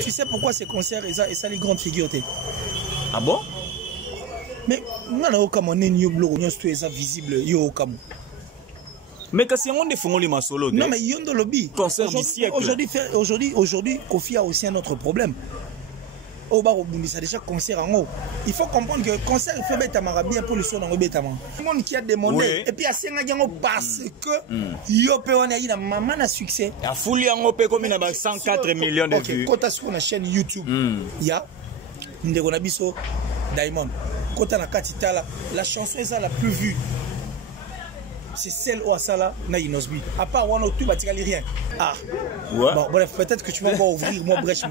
Tu sais pourquoi ces concerts et ça les grandes figures? Ah bon? Mais moi, on est visible. Mais quand on est font les solo. Non, mais il y a un lobby. Concert du siècle. Aujourd'hui, Kofi a aussi un autre problème. Au bar au Bundi, ça déjà concert en haut. Il faut comprendre que concert il fait Betamara bien pour le son en Betama. Tout le monde qui a demandé et puis à Sengagango parce que Yope on a eu la maman à succès. La foule en haut comme il a 104 millions de vues. Quand tu sur la chaîne YouTube, il y a Ndegonabiso Diamond. Quand tu as la chanson est la plus vue. C'est celle où Asala na Inosbi. À part Wano, tu vas rien. Ah. Ouais. Bon, bref, peut-être que tu vas ouvrir moi brèche.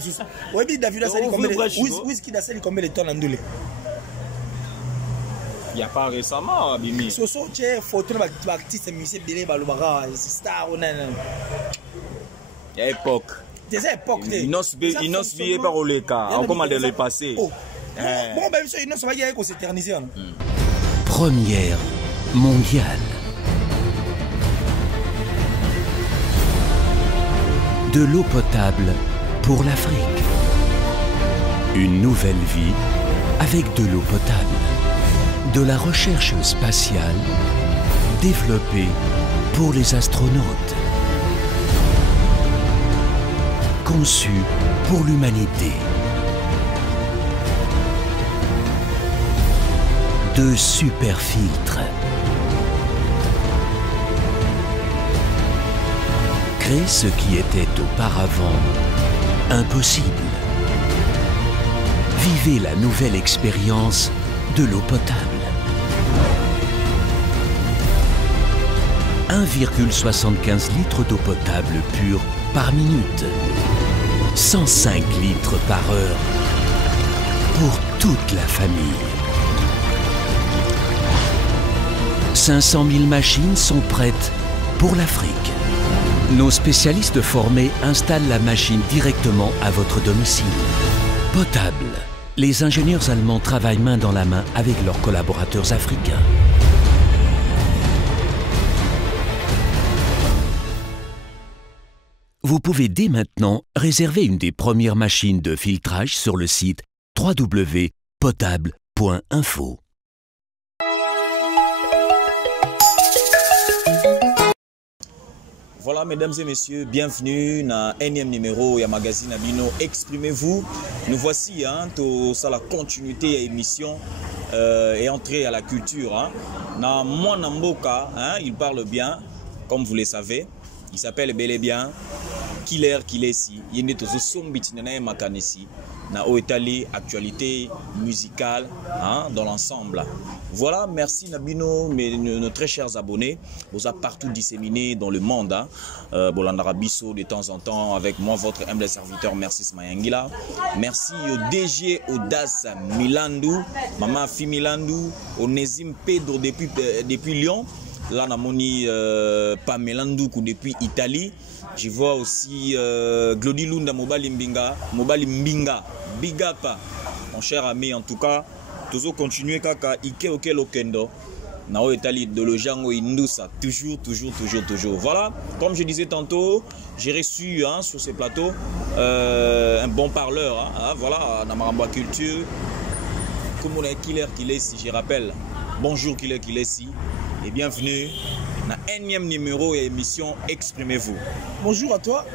Oui, mais David a sali combien de whisky a sali combien de temps en Ndolé? Il n'y a pas récemment, Abimi. Soso, tu es photo de l'artiste musicien Bélé Balubara, c'est star ou non? Il y a époque. Des époques. Inosbi est par le cas. On commande le passé. Bon, ben, Inos va y aller qu'on s'éternise. Première mondiale. De l'eau potable pour l'Afrique. Une nouvelle vie avec de l'eau potable. De la recherche spatiale développée pour les astronautes. Conçue pour l'humanité. De super filtres. Créer ce qui était auparavant impossible. Vivez la nouvelle expérience de l'eau potable. 1,75 litres d'eau potable pure par minute. 105 litres par heure pour toute la famille. 500 000 machines sont prêtes pour l'Afrique. Nos spécialistes formés installent la machine directement à votre domicile. Potable. Les ingénieurs allemands travaillent main dans la main avec leurs collaborateurs africains. Vous pouvez dès maintenant réserver une des premières machines de filtrage sur le site www.potable.info. Voilà, mesdames et messieurs, bienvenue dans un énième numéro du magazine Abino. Exprimez-vous. Nous voici, tout ça, la continuité de l'émission et entrée à la culture. Dans mon Namboka, il parle bien, comme vous le savez. Il s'appelle bel et bien Killer Kilesi. Il est aussi sombitinana makanesi. Na Oetali, actualité musicale dans l'ensemble. Voilà, merci Nabino, nos très chers abonnés. Vous êtes partout disséminés dans le monde. Bolandarabiso de temps en temps avec moi, votre humble serviteur, merci Smayangila. Merci au DG Audace Milandou, Maman Fi Milandou, Onésime Pedro depuis Lyon. Là, on a moni Pamelandou depuis Italie. Je vois aussi Glody Lunda Mobali Mbinga. Big up, mon cher ami. En tout cas, toujours continuer kaka Ike Oke Lokendo. Nao Italie de Lojango Indusa. Toujours. Voilà, comme je disais tantôt, j'ai reçu sur ces plateaux un bon parleur. Voilà, Namaramba Culture. Comme on est Killer Kilesi, je rappelle. Bonjour Killer Kilesi. Et bienvenue dans un énième numéro et émission Exprimez-vous. Bonjour à toi,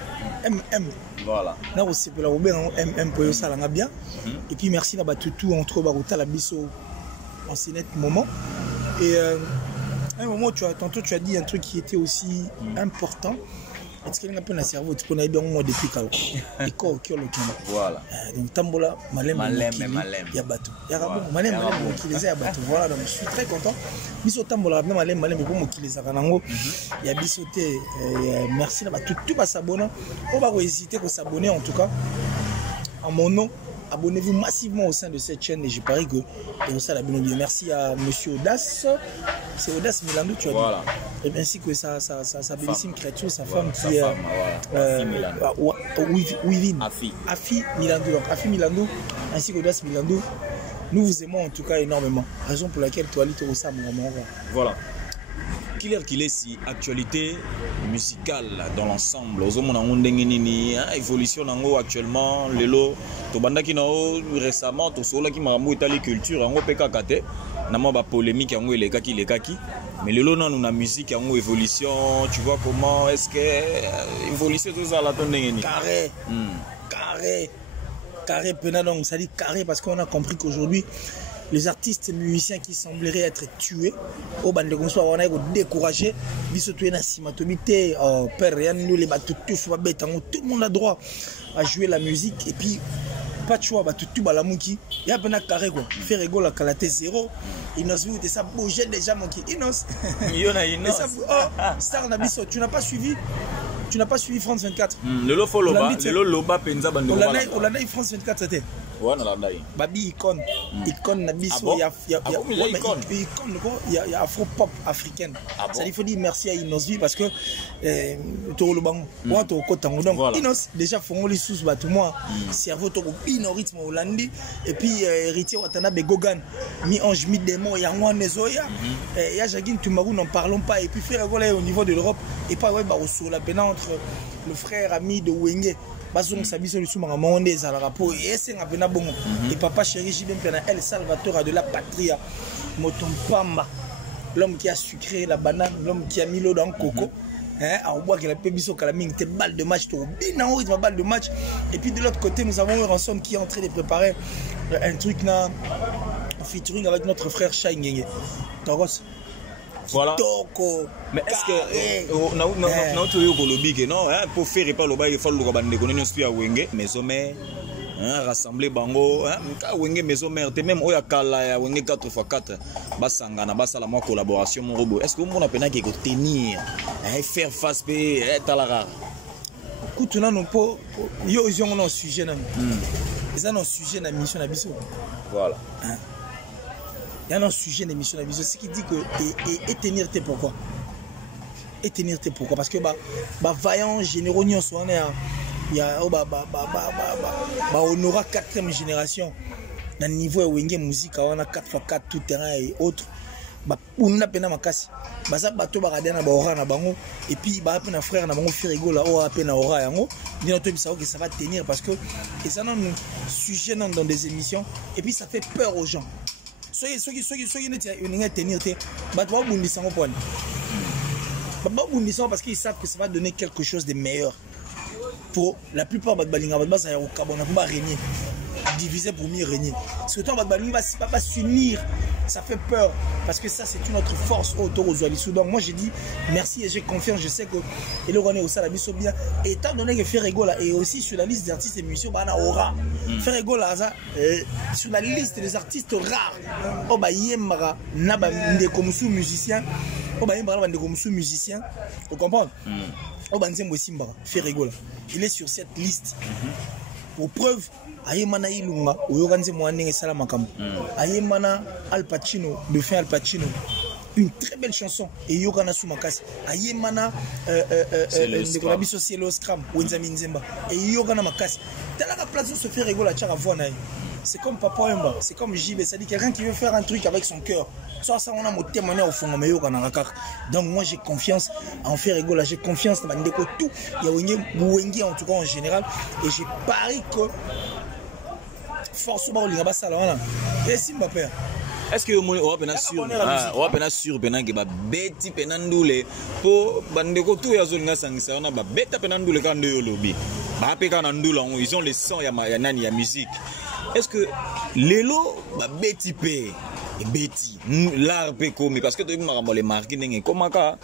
MM. Voilà. Là aussi, pour la MM pour ça l'a bien. Et puis merci d'avoir tout entre Baruta la biso en ce net moment. Et à un moment, tantôt tu as dit un truc qui était aussi important. Est-ce qu'il y a un peu dans le cerveau? Tu connais bien moi depuis quand? Et quoi qui le voilà. Donc Tambola, Malem, Yabato. Malem, qui les a Yabato. Voilà, donc je suis très content. Biso Tambola, Malem, et pour moi qui les a Ranango. Il y a Bisoté. Merci d'avoir tout va s'abonner. On va hésiter pour s'abonner en tout cas. En mon nom. Abonnez-vous massivement au sein de cette chaîne et je parie que ça la bien. Merci à Monsieur Audace, c'est Audace Milandou, tu as dit. Et ainsi que sa bellissime créature, sa femme qui est Afi Milandou. Donc Afi Milandou ainsi qu'Audace Milandou, nous vous aimons en tout cas énormément. Raison pour laquelle tu as lu au sein. Voilà. clair qu'il est si actualité musicale dans l'ensemble. Aux hommes on a évolution nango actuellement. Lelo to bandaki nao récemment to sola ki marambo itali culture ngo peka kate. Nama ba polémique ngo les kaki. Mais lelo non on a musique ngo évolution. Tu vois comment est-ce que évolution tout ça la tonne ngeni. Carré pena donc ça dit carré parce qu'on a compris qu'aujourd'hui les artistes et musiciens qui sembleraient être tués au bande comme ça on a découragé biso tué na simatomité père rien nous les batutu faut pas bête tout le monde a droit à jouer la musique et puis pas de choix batutu balamuki il y a peine carré quoi faire rigolo la qualité zéro Inos vous ça bouger déjà mon qui Inos star na biso tu n'as pas suivi France 24 le loba penza bande on l'a France 24 c'était babi icône na biso il y a afro pop africaine ça il faut dire merci à Inosvi parce que to le bango moi to kotango donc Inos déjà fongoli sous ba tout moi cerveau to bino rythme hollandais et puis héritier watana begogan mi ange mi démon ya ngwa nezoya ya jagin tumaru n'en parlons pas et puis faire voilà au niveau de l'Europe et pas ouais ba sur la peine entre le frère ami de Wenge Bazong Sabiso le souma monde des rapport et c'est un peu bon et papa chéri Jibem Pena El Salvatore de la patria Motompamba l'homme qui a sucré la banane l'homme qui a mis l'eau dans le coco à boire qu'il a peu biso calaming tes balles de match tout bien en rythme balle de match et puis de l'autre côté nous avons Ransom qui est en train de préparer un truc là featuring avec notre frère Shai Ngenge Togos. Voilà. Mais est-ce que non pour faire pas le bail il faut le bande connaître suis à Wenge maison mère rassembler bango Wenge maison mère même oya kala ya Wenge 4x4 basangana basala moi collaboration mon robot est-ce que on a peine que tenir faire face pe talara écoute là non pas yo ils ont un sujet là ils ont un sujet na mission na biso voilà. Il y a un sujet d'émission de ce qui dit que et tenir tes pourquoi et tenir tes pourquoi parce que vaillant généraux n'y sont il y a on aura 4e génération dans le niveau Wenge musique on a 4x4 tout terrain et autres on a peine à makasi ça bateau baradena ba ora na bango et puis ba peine frère na bango firigo là o peine ora yango ni auto bisa que ça va tenir parce que et ça non sujet dans des émissions et puis ça fait peur aux gens. Soyez tenir parce qu'ils savent que ça va donner quelque chose de meilleur pour la plupart de régner diviser pour mieux régner ce que va s'unir ça fait peur parce que ça c'est une autre force autour aux Oualisou donc moi j'ai dit merci et j'ai confiance je sais que et le René au Salabi sont bien étant donné que Ferrego là et aussi sur la liste des artistes et musiciens bana aura Ferrego là sur la liste des artistes rares oh ba yemara na ba ndeko musu musicien oh ba yemara ndeko musu musicien vous comprenez oh ba nzembo simba Ferrego là il est sur cette liste pour preuve Ayemana Ilunga oyokanze mwanenge sala makambo Ayemana Al Pacino de fin Al Pacino une très belle chanson et yokana sumakasi Ayemana de biso cielo scram Wenzami Nzemba et yokana makasi talaka place se fait rigoler chaka voix c'est comme Papa Wemba c'est comme JB ça dit quelqu'un qui veut faire un truc avec son cœur ça on a mon témoignage au fond mais yokana nakaka donc moi j'ai confiance en faire rigoler j'ai confiance dans ndeko tout il y a Wenge en tout cas en général et j'ai pari que forcément on va ça là et si ma père est-ce que on va sûr que ba beti penandule po bandeko tout ya zone ngasangisa na ba beta penandule quand de lobby ba pe quand ndula ils ont les sons ya nani ya musique est-ce que lelo ba beti pe beti l'art pe comme parce que tu m'as les marquer ndenge comment ka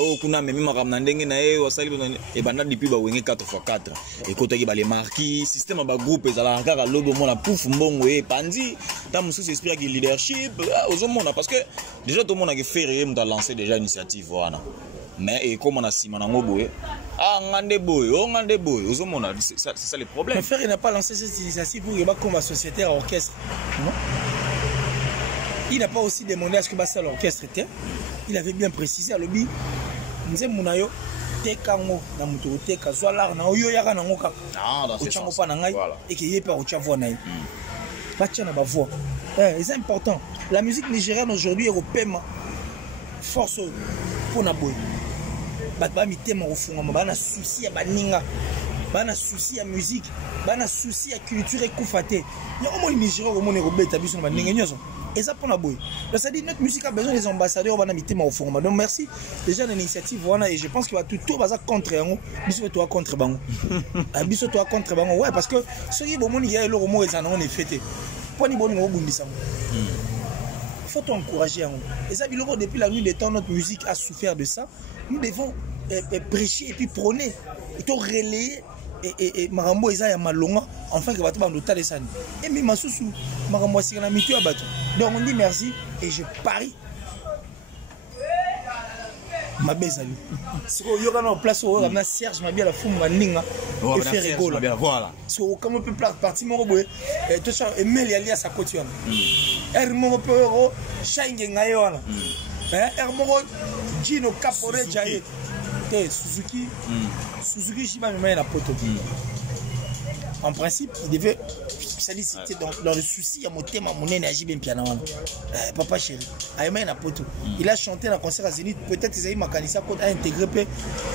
o kuna memi makamna ndenge na e wasali e banda depuis ba Wenge 4x4 et côté ki ba les marquis système ba groupe ezala kaka logo mona pouf mbongo e pandi ta musu esprit ki leadership aux hommes parce que déjà tout le monde a fait mu lancer déjà initiative voilà mais et comme on a simana ngoboye ngande boy aux hommes c'est ça les problèmes mais frère il n'a pas lancé cette initiative pour que ba comme sociétaire orchestre non. Il n'a pas aussi demandé à ce que l'orchestre était. Il avait bien précisé à l'objet. Nous avons dit tekango na muto teka soit l'art na oyo yaka na ngoka. Ah dans ce sens. Et qu'il y ait pas au voix na. Pas tchana ba voix. C'est important. La musique nigériane aujourd'hui européenne force pona boy bato ba mitema kofungama bana souci ya baninga bana souci ya musique bana souci ya culture ekufa te yango moni Nigeria komona ekobeta biso na baninga nyonso eza pona boy c'est-à-dire notre musique a besoin des ambassadeurs bana mitema kofungama donc merci déjà l'initiative voilà et je pense qu'il va tout baza contre yango biso to contre bango biso to contre bango ouais parce que ceux qui bomoni ya eloko mo ezana on est fêté poni boni ngo bundisa il faut encourager yango et ça biloko depuis la nuit des temps notre musique a souffert de ça nous devons prêcher et puis prôner et to relayer et marambo eza ya malonga enfin que bato bando tala sani et mais masusu marambo asikana mitu ya bato donc on dit merci et je parie ma bezali ce que yoga na place au na Serge Mabia la fumu ninga et faire rigolo voilà so comme on peut partir mon boy et tout ça et mel ali à sa côté hermo pero shange ngayo wana hermo Gino Capore Jaye Suzuki Suzuki Shiba me na poto en principe il devait ça dit c'était dans le souci il y a mon thème mon énergie bien piano papa chéri ayema na poto il a chanté dans concert à Zénith peut-être ils a eu makanisa pour intégrer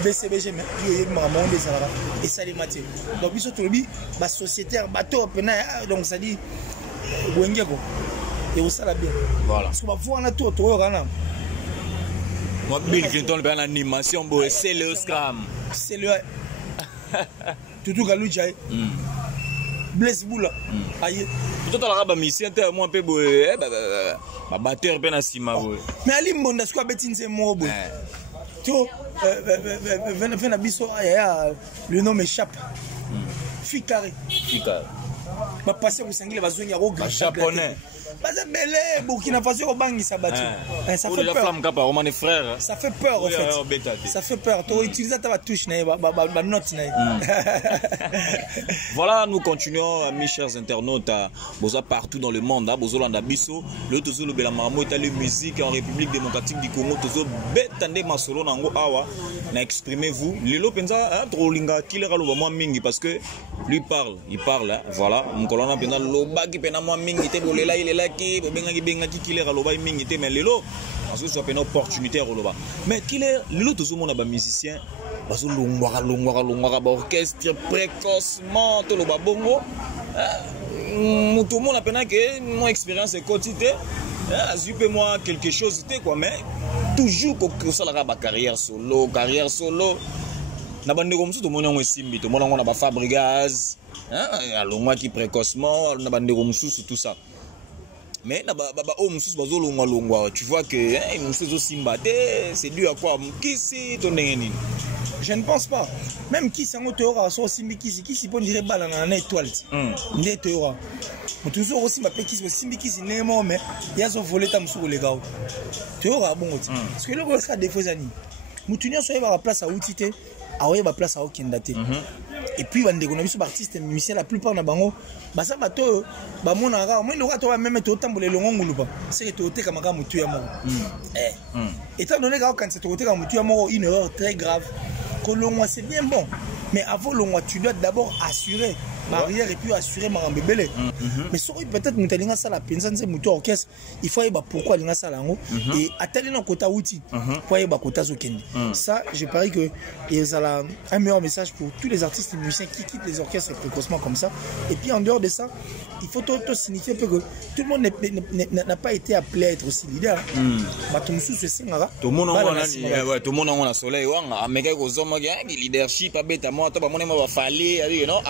BCBG mais il y a maman des salariés et ça les matières donc biso tolobi ba sociétaire bateau pena donc ça dit wengeko et au sala bien voilà parce que ba voir na to rana moi Bill Clinton ben animation boy c'est le scram c'est le Tutu Galou Jaye Blaise Boula aïe tout à la mission te moi peu boy ba batteur ben asima boy mais Ali Mbonda squad betinze mo boy to vena biso le nom m'échappe Fikare ba passer au sangile bazongi ya roga japonais Baza belé Burkina Faso bangisa batu. Ça fait peur. Ça fait peur en fait. Ça fait peur. Tu utilises ta touche ba note Voilà, nous continuons mes chers internautes boza partout dans le monde bozolanda biso le tozolo bela maramo etali musique en République démocratique du Congo tozo betande masolo nango awa na exprimez-vous lelo penza trolinga kilera loba moi mingi parce que lui il parle voilà mkolona penza loba ki pena moi mingi te bolela il est là qui bengaki kilera loba mingi te mais lelo parce que une opportunité à roloba mais kilera lelo tozomona ba musicien bazo longwaka ba orchestre précocement to loba bongo tout le monde a peine que mon expérience est quotidienne azupé moi quelque chose quoi mais toujours que ça la carrière solo na bande comme ça tout le monde on simbi tout le monde on a ba Fabregas alongwa qui précocement na bande comme tout ça mais na ba mususu bazo longwa tu vois que mususu simba c'est dû à quoi qui c'est ton nini. Je ne pense pas. Même qui s'en aura sur Simbi qui peut dire balle en étoile. N'est aura. Mais toujours aussi ma qui Simbi qui n'est mort mais il y a son volet tam sur les gars. Tu auras bon. Parce que le gars ça des fois ani. Moutunio soit va place à outité, a ouais va place à okendate. Et puis on dégonne biso artistes musiciens la plupart na bango basa bato ba mona ra moi le roi to même to tamboler longo nguluba c'est que to teka maka mutu ya moko. Étant donné que quand c'est to teka mutu ya moko une erreur très grave. Kolongwa c'est bien bon mais avant longwa tu dois d'abord assurer barrière et puis assurer marambe belé mais so peut-être mutalinga ça la pensa nze mutu orchestre il faut yeba pourquoi linga ça lango et atali na kota outil pour yeba kota zokende ça je parie que il y a un meilleur message pour tous les artistes et musiciens qui quittent les orchestres précocement comme ça et puis en dehors de ça il faut tout signifier que tout le monde n'a pas été appelé à être aussi leader batumsu se singara tout le monde ouais tout le monde on a soleil wanga ameka ko zoma ga leadership abeta moi to ba monema ba fallait non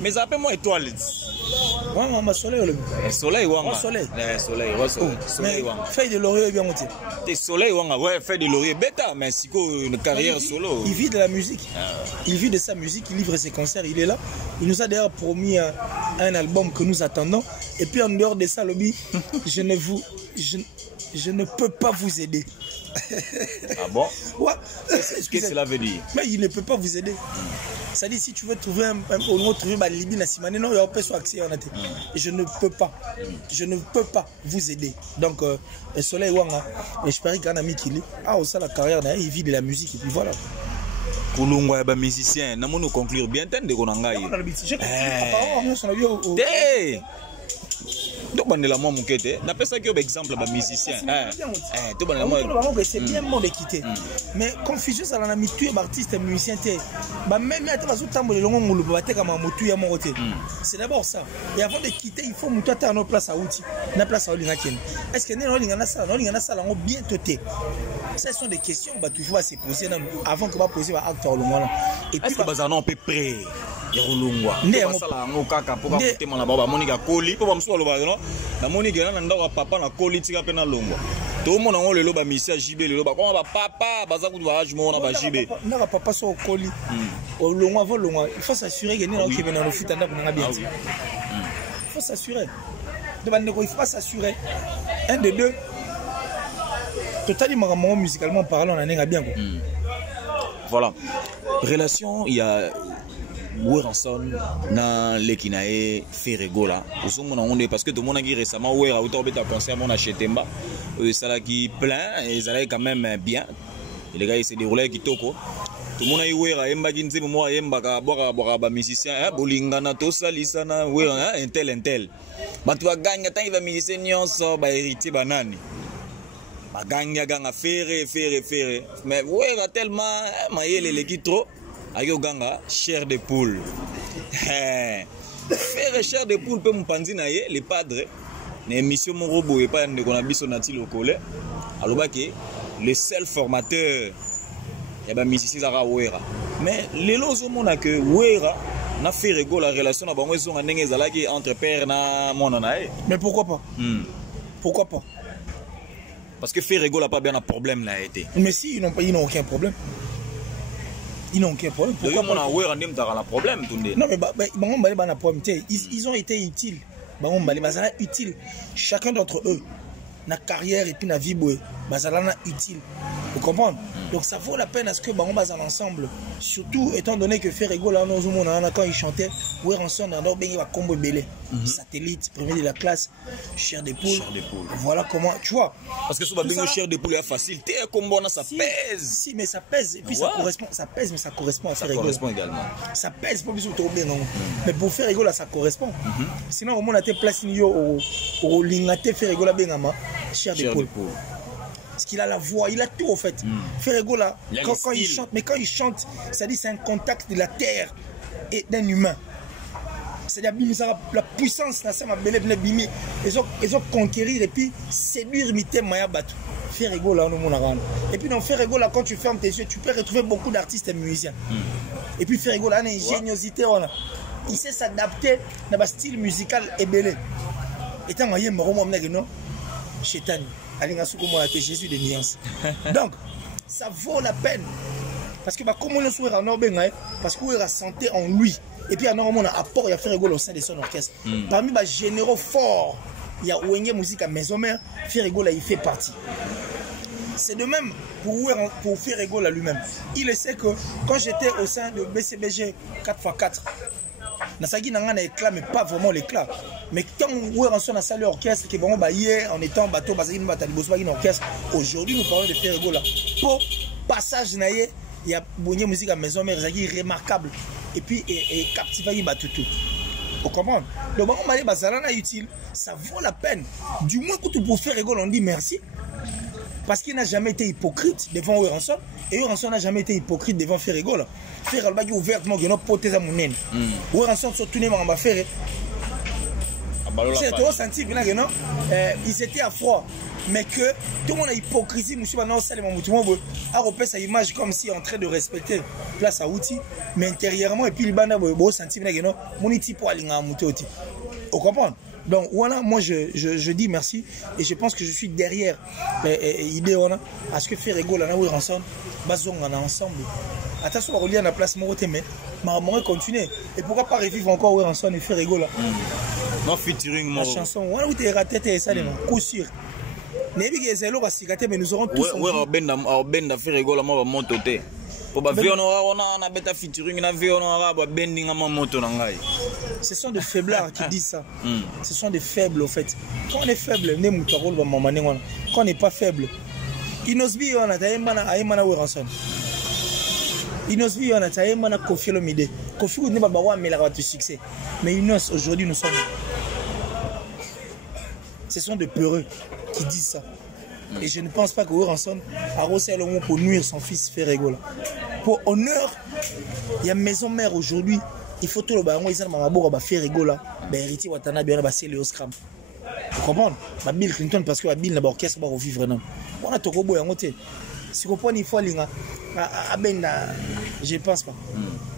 mais après moi étoile wanga ma soleil soleil wanga soleil soleil wanga feuille de laurier bien monté des soleil wanga ouais feuille de laurier bêta mais siko une carrière solo il vit de la musique il vit de sa musique il livre ses concerts il est là il nous a d'ailleurs promis un album que nous attendons et puis en dehors de ça lobby je ne peux pas vous aider. Ah bon? Ouais. Qu'est-ce que cela veut dire? Mais il ne peut pas vous aider. Ça dit si tu veux trouver un Libye na Simane non il y a pas accès en athée. Je ne peux pas vous aider. Donc soleil wanga et je parie qu'un ami qui est au ça la carrière il vit de la musique et puis voilà. Kulungwa ya ba musicien na mono conclure bien tende ko na ngai. to bandela moi mukete na pesa ki exemple ba musicien to bandela moi c'est bien bon de quitter mais confusion ça la mitu ba artiste musicien té ba même ata bazo tambola longo ngulu ba teka ma motu ya mon côté c'est d'abord ça et avant de quitter il faut mutu ata en place à outil na place à olinga ken est-ce que no linga na ça lango bien toté ce sont des questions ba toujours à se poser avant que ba poser ba acteur longo là et puis ba on peut prêt ya rolongwa basala ngo kaka po ka motema na baba monika koli po ba mso loba no na monika na ndako papa na koli tika pe na longwa to mona ngo lelo ba misia jibe lelo ba ko ba papa baza ku ba age mona ba jibe na papa so koli o longwa vo longwa il faut s'assurer que ni na okebe na lofita ndako na bien il faut s'assurer de bande ko il faut s'assurer un de deux totalement musicalement parlant on en bien quoi voilà relation il y a Weranson na lekinae Ferregola osomona onde parce que tout le monde a dit récemment Wera auto beta concert mon achetemba ça là qui plein et ça là quand même bien et les gars ils se déroulaient kitoko tout le monde a eu Wera emba ginze mo emba ka boka ba musicien bolingana to salisana Wera intel batu ba gagna tant il va musicien nyonso ba héritier banani ba gagna ganga ferre mais Wera tellement mayele le ki trop ayo ganga chair de poule faire chair de poule pe mpanzi na ye le padre na émission mon robot et pas ndeko na biso nati lokole aloba ke le seul formateur ya ba musicien za Wera mais lelo zo mona que Wera na Ferregola la relation na bango ezonga ndenge ezalaki entre père na mona na ye mais pourquoi pas pourquoi pas parce que Ferregola pas bien un problème là été mais si ils n'ont aucun problème. Ils n'ont aucun problème. Pourquoi on a un problème non mais ils ont été utiles. Utile. Chacun d'entre eux, na carrière et puis na vie utile. Vous comprenez? Donc ça vaut la peine à ce que on base ensemble. Surtout étant donné que Ferregola quand il chantait, Weranson va combo belé. Satellite, premier de la classe, chair de poule. Voilà comment, tu vois. Parce que souvent chair de poule est facile. T'es combo ça pèse. Si mais ça pèse et puis ça correspond, ça pèse mais ça correspond à Ferregola. Ça correspond également. Ça pèse pas besoin de tomber non. Mais pour Ferregola ça correspond. Sinon au monde a été place au lingate Ferregola bengama chair de poule. Parce qu'il a la voix, il a tout en fait. Ferregola, quand il chante, mais quand il chante, ça dit c'est un contact de la terre et d'un humain. C'est-à-dire la puissance, ils ont conquérir et puis séduire Mité Maya Batou. Ferregola, et puis dans Ferregola, quand tu fermes tes yeux, tu peux retrouver beaucoup d'artistes et musiciens. Et puis Ferregola, il a une ingéniosité, il sait s'adapter dans un style musical et belé. Étant moyen, non, Chétani. Jésus de nuances. Donc, ça vaut la peine. Parce que comme on est parce qu'on a santé en lui. Et puis, on a un apport, il y a Ferregola au sein de son orchestre. Parmi les généraux forts, il y a Ouengue Musique à Maison-Mère, Ferregola, il fait partie. C'est de même pour Ferregola lui-même. Il sait que quand j'étais au sein de BCBG 4x4, Nasagi n'a éclat, mais pas vraiment l'éclat. Mais quand on est en salle orchestre, qui vont hier en étant bateau, orchestre, aujourd'hui nous parlons de Ferregola. Pour passage, il y a Bonnier Musique à Maison Mère, remarquable. Et puis, et captivé Batutu. Vous comprenez? Donc, on m'a dit, utile, ça vaut la peine. Du moins, quand tu peux faire Ferregola, on dit merci. Parce qu'il n'a jamais été hypocrite devant Weranson. Et Weranson n'a jamais été hypocrite devant Ferregola. Ferregola a ouvertement dit non, poté à mon nez. Weranson s'est tourné dans ma ferre. J'ai ressenti que non, ils étaient à froid. Mais que tout le monde a hypocrisie. Monsieur Banan Salem a repéré sa image comme si en train de respecter place à outils. Mais intérieurement, et puis il a ressenti que non, mon équipe pour aller à monter. Vous comprenez? Donc voilà, moi je dis merci et je pense que je suis derrière l'idée à ce que Ferregola na Weranson bazonga ensemble. Attention à relier à la place Moroté mais on continuer. Et pourquoi pas revivre encore Weranson et Ferregola? Non featuring la chanson voilà où tu es raté ça les coup sûr. Nebi que c'est l'eau mais nous aurons tous benda Ferregola moi monter. Ce sont des faiblards qui disent ça. Ce sont des faibles, au fait. Quand on est faible, quand on n'est pas faible, Inosbi, on a Aïmana Weranson. Inosbi, on a Aïmana Kofi Olomide. Kofi n'est pas mais il a du succès. Mais Inos, aujourd'hui, nous sommes. Ce sont des peureux qui disent ça. Et je ne pense pas que Ranson a reçu le mot pour nuire son fils Ferregola. Pour honneur, il y a maison mère aujourd'hui. Il faut tout le baron, il y a Ferregola, héritier Watanabe, Léo Scram. Vous comprenez? Bill Clinton, parce que Bill n'a pas orchestre pour vivre. On a tout le monde. Si vous comprenez, il faut aller à Benda. Je ne pense pas.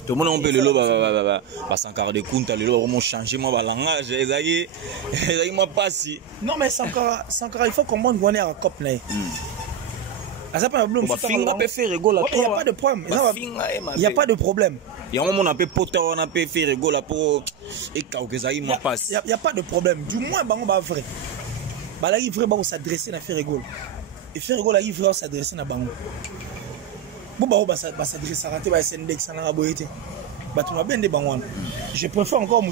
Tout le monde peut le lobe à Sankara de Kunta, le lobe, changer mon langage. Moi pas si. Non, mais Sankara, il faut qu'on monte à la COP. Il n'y a pas de problème. Il n'y a pas de problème. Il y a un moment où on a fait poter, on a fait rigoler pour et il n'y a pas de problème. Du moins, on va vrai. Il va s'adresser à faire rigoler. Et faire rigoler, il va s'adresser à Bango. Je préfère encore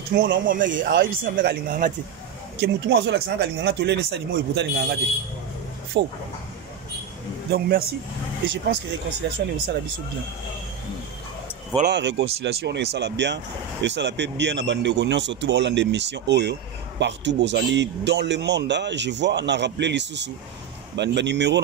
faux. Donc merci. Et je pense que réconciliation est aussi à la bise bien. Voilà, réconciliation est ça la bien. Et ça la paix bien à bande de surtout dans des missions partout Bozali dans le monde. Je vois, on a rappelé les sous-sous. Numéro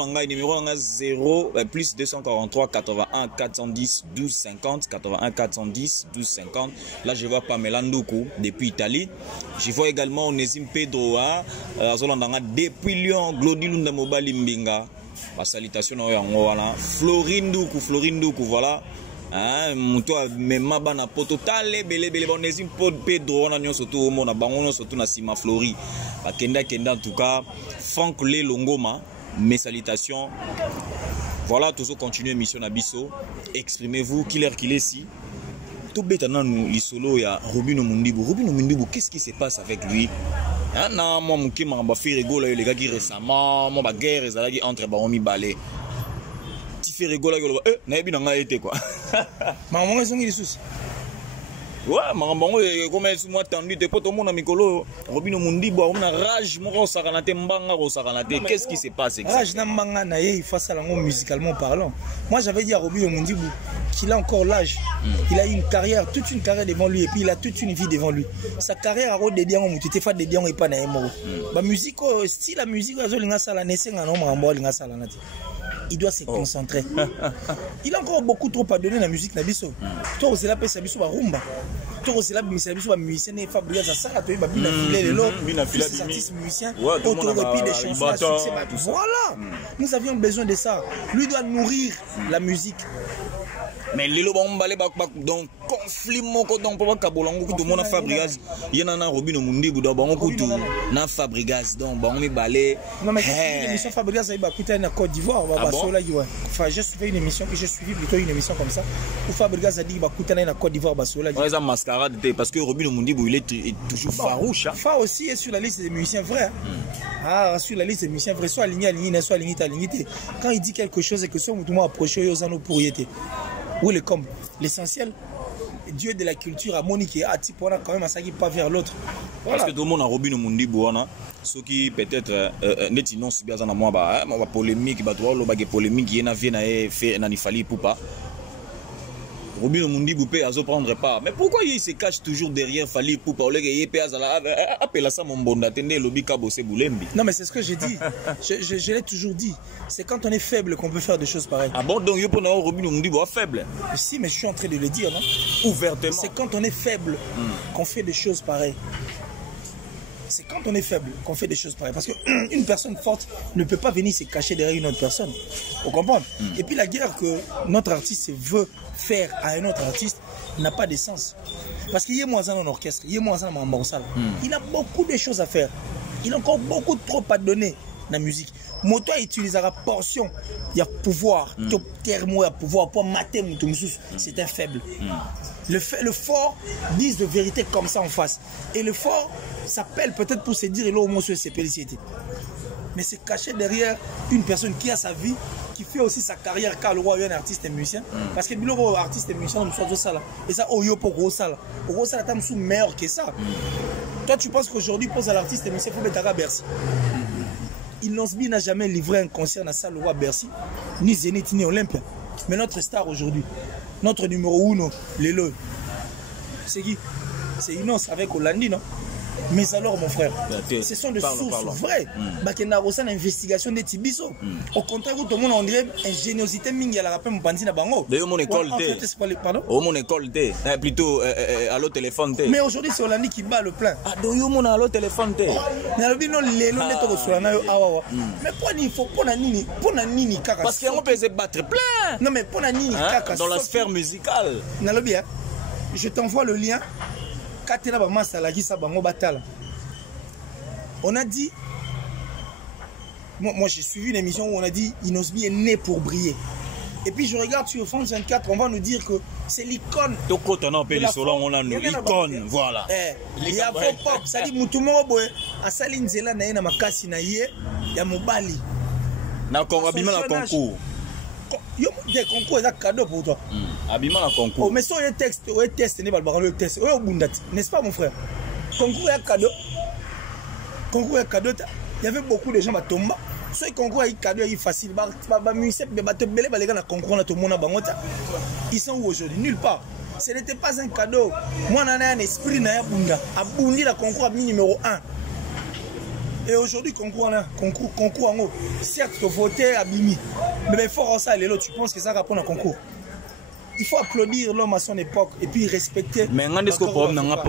0 plus 243 81 410 12 50 81 410 12 50. Là je vois Pamela Ndoukou depuis Italie. Je vois également Onésim Pedro depuis Lyon, Glody Lunda Mobali Mbinga. Salutation à Florine Ndoukou, voilà. Toi même bana poto tale bele Onésim Pedro on a nyon surtout au monde bangono surtout na Sima Flori. Kenda en tout cas Franck Le Longoma. Mes salutations. Voilà, toujours continuer mission Nabiso. Exprimez-vous, qu'il est ici. Tout bêtement, nous, solo, il y a Robino Mundibu. Robino Mundibu, qu'est-ce qui se passe avec lui? Non, moi, je suis rigolo, les gars qui récemment, moi, la guerre, ils ont entre Baromi Balé. Tu fais rigolo, n'a pas été quoi. Maman, ils ont des soucis. Ouais, maman, comme elle m'a tendu, t'es pas tout le monde à Mikolo. Robino Mundibu, on a rage, mon saranate, mbanga, saranate. Qu'est-ce qui se passe exactement? Rage n'ambanga naïe face à l'angle musicalement parlant. Moi, j'avais dit à Robino Mundibu qu'il a encore l'âge. Il a une carrière, toute une carrière devant lui, et puis il a toute une vie devant lui. Sa carrière a rodé des diamants, tu t'es fait des diamants et pas naïmo. La musique, si la musique, il doit se concentrer. Il a encore beaucoup trop à donner à la musique Nabiso. Toi, c'est la paix, c'est Nabiso Rumba. Toi, c'est la musicien et Fabrice Zassara, tu as filé les lots, les artistes musiciens, autoropie des chansons à succès. Voilà, nous avions besoin de ça. Lui doit nourrir la musique. Mais les lots vont aller donc conflit mon côté donc pour Kabolongo tout le monde a Fabrice. Il y en a un Robino Mundibu dans Bango tout na Fabrice donc bon mi balé. Non mais l'émission Fabrice il va coûter en Côte d'Ivoire enfin je suivais une émission que j'ai suivi plutôt une émission comme ça où Fabrice a dit il va coûter en Côte d'Ivoire basola. Ouais ça mascarade parce que Robino Mundibu il est toujours farouche. Fa aussi est sur la liste des musiciens vrais. Ah sur la liste des musiciens vrais soit aligné soit aligné. Quand il dit quelque chose et que son tout le monde approché aux anneaux pour y être. Où les comme l'essentiel, Dieu de la culture a moniqué à type on a quand même à ça qui pas vers l'autre. Parce que tout le monde a Robino Mundibu ceux qui peut-être net non si bien dans moi polémique polémique il y en a fait nanifali pour pas. Robino Mundibu peut azo prendre pas. Mais pourquoi il se cache toujours derrière Fali Poupa au lieu que il peut appeler ça mon bon attendez lobby kabose boulembi. Non mais c'est ce que j'ai dit. Je l'ai toujours dit. C'est quand on est faible qu'on peut faire des choses pareilles. Ah bon donc il pour Robino Mundibu faible. Si mais je suis en train de le dire non. Ouvertement. C'est quand on est faible qu'on fait des choses pareilles. C'est quand on est faible qu'on fait des choses pareilles. Parce qu'une personne forte ne peut pas venir se cacher derrière une autre personne. Vous comprenez? Et puis la guerre que notre artiste veut faire à un autre artiste n'a pas de sens. Parce qu'il y a moins en orchestre, il y a moins en ambassade. Il a beaucoup de choses à faire. Il a encore beaucoup trop à donner dans la musique. Moto utilisera portion, il y a pouvoir, terme à pouvoir pour mater mon c'est un faible. Le fort dit de vérité comme ça en face. Et le fort s'appelle peut-être pour se dire et là au moins sur ses félicités. Mais c'est caché derrière une personne qui a sa vie, qui fait aussi sa carrière car le roi est un artiste et musicien. Parce que le roi artiste et musicien, on soit ça là. Et ça, au yo pour gros ça là. Au gros ça là, t'as meilleur que ça. Toi, tu penses qu'aujourd'hui, pose à l'artiste et musicien, il faut mettre à Bercy. Ilonsbi n'a jamais livré un concert dans la salle roi Bercy, ni Zénith, ni Olympia. Mais notre star aujourd'hui, notre numéro 1, Lélo, c'est qui? C'est Inos avec Hollandi, non? Mais alors, mon frère, ce sont des sources vraies. Bakenda rosa na investigation de Tibiso. Au contraire, tout le monde on dirait ingéniosité mingi à la rappel mon pandi na bango. D'ailleurs, mon école pardon. Oh, mon école plutôt à l'autre téléphone. Mais aujourd'hui, c'est Hollandi qui bat le plein. Ah, donc yo mon à l'autre téléphone. Nalobino lelo neto solana yo awa. Mais pour ni faut pour na nini kaka. Parce qu'on peut se battre plein. Non mais pour na nini kaka dans la sphère musicale. Nalobi, je t'envoie le lien. Katena ba masala ki sa bango batala. On a dit, moi j'ai suivi une émission où on a dit Inosbi est né pour briller. Et puis je regarde sur France 24, on va nous dire que c'est l'icône. Donc quand on a appelé Solon, on a une icône, voilà. Il y a pop, ça dit Moutumo boy, à Saline Zela na yena makasi na ye, ya mobali. Na concours, abima na concours. Yo des concours c'est cadeau pour toi. Abima na concours. Oh mais ça un texte, un test ne balbara le test. Oh bundati, n'est-ce pas mon frère? Concours est cadeau. Concours est cadeau, il y avait beaucoup de gens à tomber. Ce concours est cadeau, il est facile. Ils sont où aujourd'hui? Nulle part. Ce n'était pas un cadeau. Moi, on a un esprit, à Bundi, le concours a mis numéro 1. Et aujourd'hui, concours en haut. Certes, il faut voter à Bimi. Mais il faut ça, tu penses que ça répond à concours? Il faut applaudir l'homme à son époque et puis respecter. Mais on a des problèmes dans la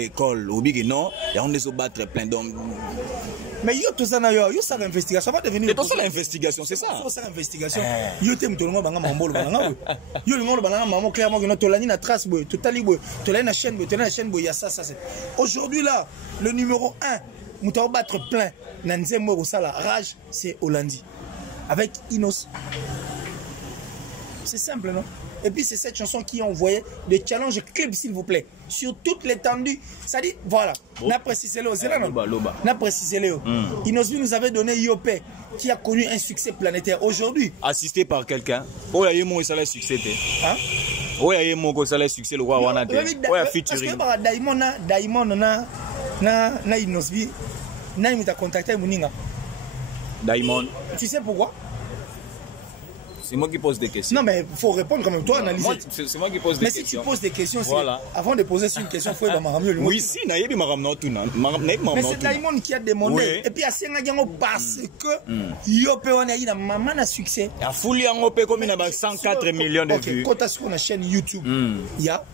école. On dit non, il y a des battre plein d'hommes. Mais yo tout ça na yo ça investigation va devenir. C'est pour ça l'investigation, c'est ça. C'est ça l'investigation. Yo t'aime tout le monde banga mambolo banga. Yo le monde banga maman clairement que notre lani na trace boy, totali boy, tolani na chaîne boy, tolani na chaîne boy, il y a ça c'est. Aujourd'hui là, le numéro 1, mouta battre plein na nzembo ko ça la rage, c'est Hollandi avec Inos. C'est simple non? Et puis c'est cette chanson qui a envoyé des challenges clips s'il vous plaît sur toute l'étendue. Ça dit voilà, n'a précisé le n'a précisé le. Inosbi nous avait donné Yopé qui a connu un succès planétaire aujourd'hui. Assisté par quelqu'un. Oh il y a eu mon ça succès hein? Oh il y a eu mon ça succès le roi wana. Oh il featuring. Parce que Daimon na Inosbi na il t'a contacté Muninga. Daimon. Tu sais pourquoi? C'est moi qui pose des questions. Non, mais il faut répondre quand même. Toi, analyser. C'est moi qui pose des questions. Mais si tu poses des questions, voilà. Avant de poser une question, il faut que tu oui, si, mais c'est Daimon qui a demandé. Oui. Et puis, à Sengagango, parce que Yopé, on a eu la maman à succès. Il y a Fouli Yopé comme il a 104 millions de vues. Quand tu as sur la chaîne YouTube, il y a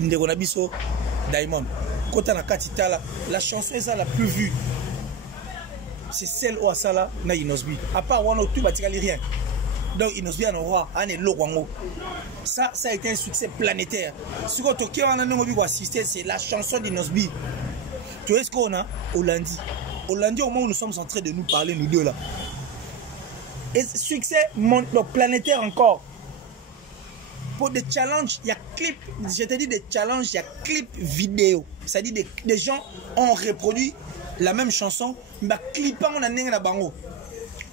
Ndegonabiso Daimon. Quand tu as la chanson est la plus vue. C'est celle où Asala na Inosbi. À part Wano, tu vas rien. Donc Inosbi en aura un logo. Ça a été un succès planétaire. Ce qu'on a assisté, c'est la chanson d'Inosbi. Tu vois ce qu'on a? Hollandi. Hollandi, au moment où nous sommes en train de nous parler, nous deux là. Et succès planétaire encore. Pour des challenges, il y a clips, je te dis des challenges, il y a clips vidéo. C'est-à-dire des gens ont reproduit la même chanson, mais clipant on a n'engagé la bango.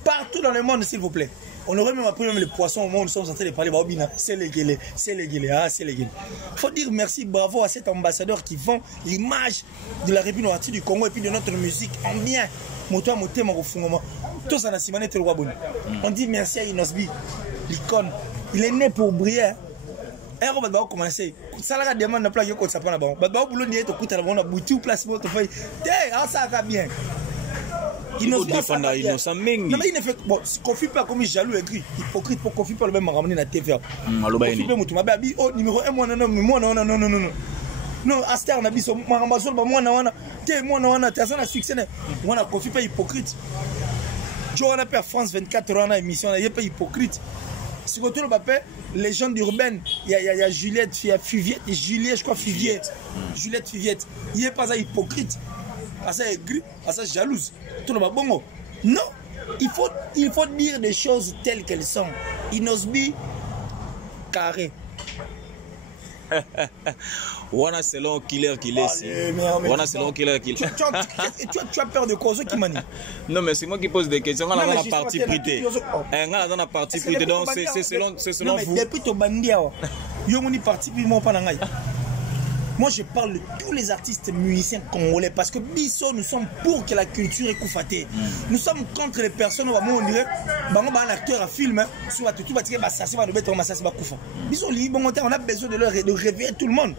Partout dans le monde, s'il vous plaît. On aurait même appris même les poissons au moment où nous sommes en train de parler. C'est les guillemets, c'est les guillemets, c'est les guillemets. Il faut dire merci, bravo à cet ambassadeur qui vend l'image de la République du Congo et puis de notre musique en bien. On dit merci à Inosbi, l'icône. Il est né pour briller. Et on va commencer. Ça la demande de plaque que ça prend la banque. Bah boulot n'y est au coup de la bonne boutique place pour te faire. Ça va bien. Il nous défend là, il nous s'en mène. Non mais il ne fait bon, confie pas comme jaloux écrit, hypocrite pour confie pas le même ramener la TV. Confie pas mutu mababi oh numéro 1 moi non. Non, Aster na biso maramazol ba moi na te moi na ta ça na succès na moi na confie pas hypocrite. Jo on a per France 24 ans na émission, il est pas hypocrite. Si vous trouvez les gens urbaines, il y a Juliette, il y a Fiviette, Juliette, je crois Fiviette. Juliette Fiviette. Il n'est pas ça hypocrite. Pas ça aigri, pas ça jalouse. Tout le monde bon. Non, il faut dire des choses telles qu'elles sont. Inosbi carré. Wana selon killer qu'il est. Wana selon killer qu'il est. Tu as peur de quoi qui manie? Non mais c'est moi qui pose des questions. On a dans la partie privée. On a dans la partie privée donc c'est selon vous. Depuis ton bandia, yo moni parti puis moi pas nangai. Moi je parle de tous les artistes musiciens congolais parce que biso nous sommes pour que la culture est koufatée. Nous sommes contre les personnes où on dirait un acteur à film soit tout va tirer ça va nous mettre en ça va koufa. Biso li bon on a besoin de réveiller tout le monde.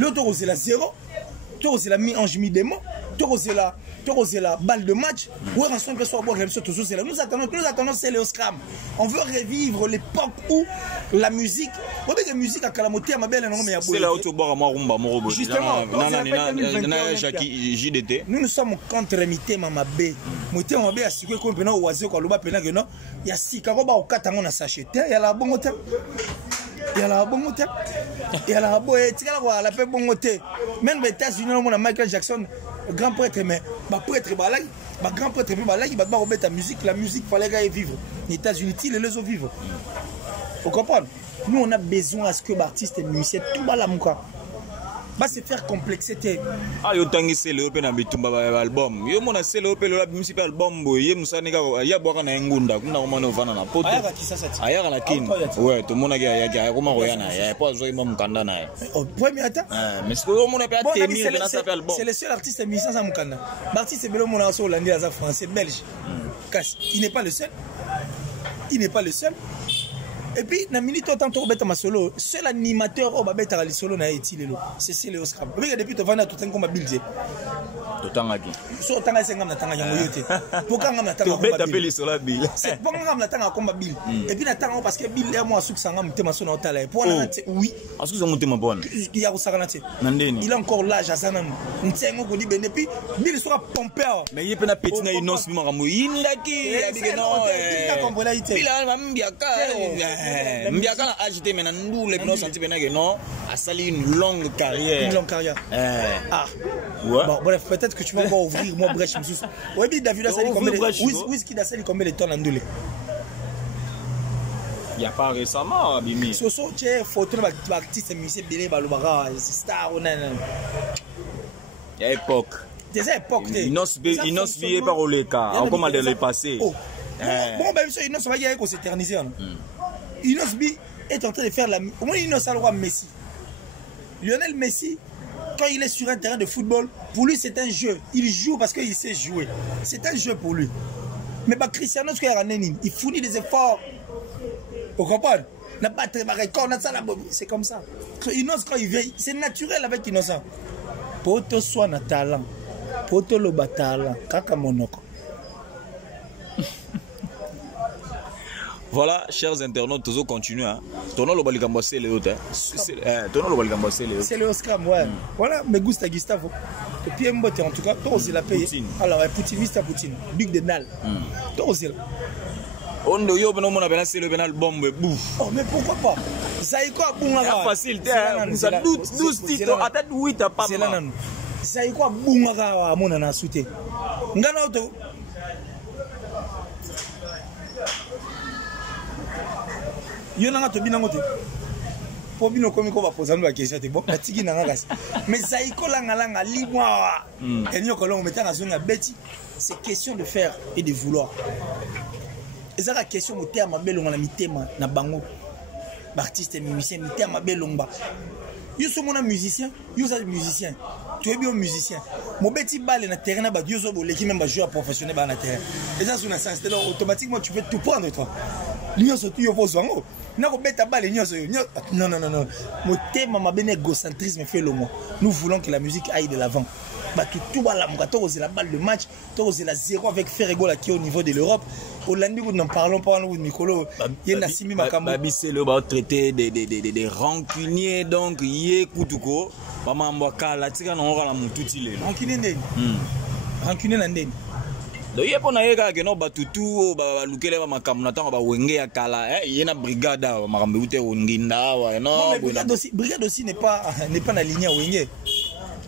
L'autre c'est la zéro. tozela mi ange mi démon tozela balle de match ou rançon que soit boire nous attendons c'est le scram. On veut revivre l'époque où la musique la musique à Kalamoté ma belle non mais c'est là où tu bois moi rumba morobo justement JDT nous sommes contre mité mama B mité mama B a sikwe ko pena oaze ko loba pena que non ya sika ko ba okata ngona sachet ya la bongo te ya la bongo te ya la boye tikala ko la pe bongo te même les États-Unis on a Michael Jackson grand prêtre mais ba prêtre balai ba grand prêtre mais balai ba remettre la musique fallait gars vivre les États-Unis les autres vivre vous comprenez nous on a besoin à ce que l'artiste et musicien tout bas la muka va se faire complexité. Ah yo tangi c'est le open abitumba album. Yo mona c'est le open le musique album boye musani ka ya boka na ngunda kuna ko mona vana na poto. Aya ki sasa. Aya na kin. Ouais, to mona ya ko ma ko yana ya pas zo imam kanda na. Au premier temps. Mais ce que yo mona peut tenir dans sa album. C'est le seul artiste musicien ça mukanda. L'artiste belo mona so hollandais à français belge. Il n'est pas le seul. Il n'est pas le seul. Et puis, na minute autant to beta ma solo, seul animateur au babeta li solo na etilelo, c'est le Oscar. Mais depuis to vana tout un comme bilze. To tanga ki. So tanga senga na tanga yango yote. Pourquoi ngam na tanga. To beta peli solo bil. C'est bon ngam na tanga comme bil. Et puis na tanga parce que bil ya moi suk sanga mutema so na otala. Pour na oui. Asu zo mutema bon. Il y a usaka na te. Nandeni. Il a encore l'âge à sana. Ntengo ko di ben puis bil sera pompé. Mais il peut na petit na innocence bi makambo yindaki. Il a compris la ité. Bil a mbiaka. Mbiaka na agité mais nous les blancs senti bena que non a sali une longue carrière. Une longue carrière. Ah. Ouais. Bon bref, peut-être que tu vas encore ouvrir moi brèche monsieur. Ouais, bi David a sali combien whisky da sali combien de temps andole. Il y a pas récemment Bimi. Soso che photo na artiste musicien belé balobara star onana. Il y a époque. Des époques. Inos billet par Oleka, comment de le passer. Bon ben monsieur Inos va y aller qu'on s'éterniser. Inos B est en train de faire la... Au moins Inos a le roi Messi. Lionel Messi, quand il est sur un terrain de football, pour lui c'est un jeu. Il joue parce qu'il sait jouer. C'est un jeu pour lui. Mais bah, Cristiano, il fournit des efforts. Vous comprenez? C'est comme ça. Inos, quand il vient, c'est naturel avec Innocent. Pour te soigner talent. Pour te le talent. Kaka monoko. Voilà, chers internautes, toujours continuer. Tono le baligambo c'est le haut. C'est le Oscar, ouais. Voilà, me gusta Gustavo. Et puis Mbote en tout cas, toi aussi la paye. Alors, Poutine, Mr. Poutine, Big Denal. Toi aussi. On doit y avoir un c'est le Benal bombe bouf. Oh, mais pourquoi pas? Zaïko a boungara. Facile, ça 12 titres, à tête 8 à pas mal. Zaïko a boungara à mon ana souté. Ngana auto. Yonanga to binango te. Po bino komi ko ba poser la question te bon. Atiki nanga kasi. Mais Zaïko langa libwa. Et nyo kolongo metanga zonga beti. C'est question de faire et de vouloir. Et ça la question au terme belonga na mitema na bango. Artiste et musicien mitema belonga. Yo so mona musicien, yo so musicien. Tu es bien musicien. Mon beti balle na terrain ba yo so l'équipe même ba joueur professionnel ba na terrain. Et ça sur un sens automatiquement tu peux tout prendre toi. L'union so tu yo faut zango. Na ko beta balle l'union so. Non. Mon thème ma ben égocentrisme fait le mot. Nous voulons que la musique aille de l'avant. Bah tout va la moto la balle de match, c'est la 0 avec Ferrego là qui est au niveau de l'Europe. Hollande nous n'en parlons pas nous Nicolo. Il y a Simi Makambo. Babi c'est le traité des rancuniers donc yé kutuko. Mama mbaka la tika na ngora la mututi le. Rancunier ndeni. Rancunier na ndeni. Donc il y a pas naïga que non batutu ba lukele ba makambo na tanga ba wenge ya kala il y a na brigade ba makambo ute onginda wa non. Brigade aussi n'est pas na ligne wenge.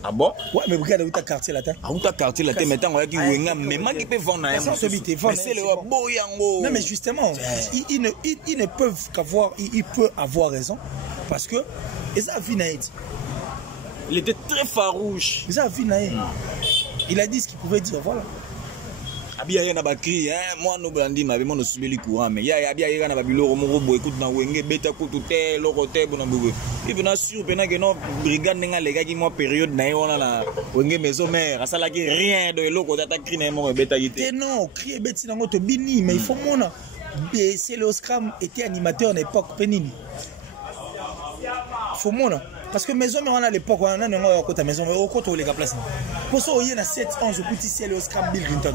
Ah bon? Ouais, mais regarde où ta quartier là. Ah, où ta quartier là, t'es maintenant, on va dire, mais qui peut vendre un c'est le beau yango. Non, mais justement, ils ne peuvent qu'avoir, il peut avoir raison. Parce que, et ça a vu Naïd. Il était très farouche. Ça a vu Naïd. Il a dit ce qu'il pouvait dire, voilà. Abia yana bakri moi no blandi ma be mo no subeli courant mais ya abia yana babilo mo bo écoute na wenge beta ko tout te lokote bona bobo il veut sûr pena que non brigade nga les gars qui moi période na ona na wenge maison mère asala ki rien de loko tata crine mo beta yité non crier beti nango to bini mais il faut mona c'est le Scram était animateur à l'époque penini faut mona parce que maison mais on a l'époque on a un côté maison mais au côté où les gars place pour ça il y a 7-11 au petit ciel au scram Bill Clinton.